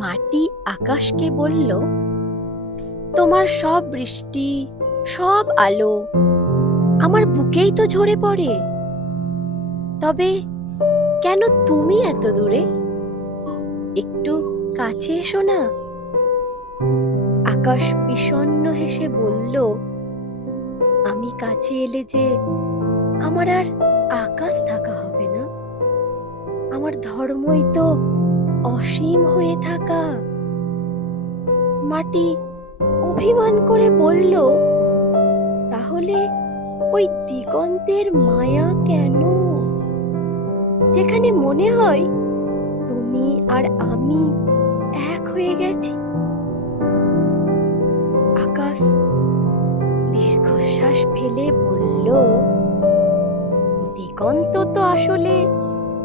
মাটি আকাশকে বলল, তোমার সব বৃষ্টি, সব আলো আমার বুকেই তো ঝরে পড়ে। তবে কেন তুমি এত দূরে? একটু কাছে এসো না। আকাশ বিষণ্ণ হেসে বলল, আমি কাছে এলে যে আমার আর আকাশ থাকা হবে না। আমার ধর্মই তো অসীম হয়ে থাকা। মাটি অভিমান করে বলল, তাহলে ওই দিগন্তের মায়া কেন, যেখানে মনে হয় তুমি আর আমি এক হয়ে গেছি? আকাশ দীর্ঘশ্বাস ফেলে বলল, দিগন্ত তো আসলে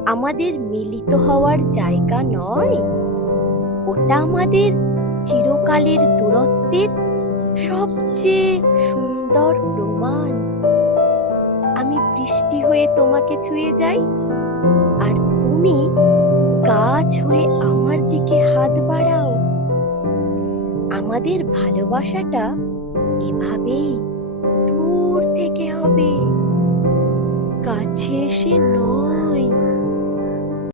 আমাদের মিলিত হওয়ার জায়গা নয়, ওটা আমাদের চিরকালের দূরত্বের সবচেয়ে সুন্দর প্রমাণ। আমি বৃষ্টি হয়ে তোমাকে ছুঁয়ে যাই, আর তুমি গাছ হয়ে আমার দিকে হাত বাড়াও। আমাদের ভালোবাসাটা এভাবেই দূর থেকে হবে, কাছে এসে নয়।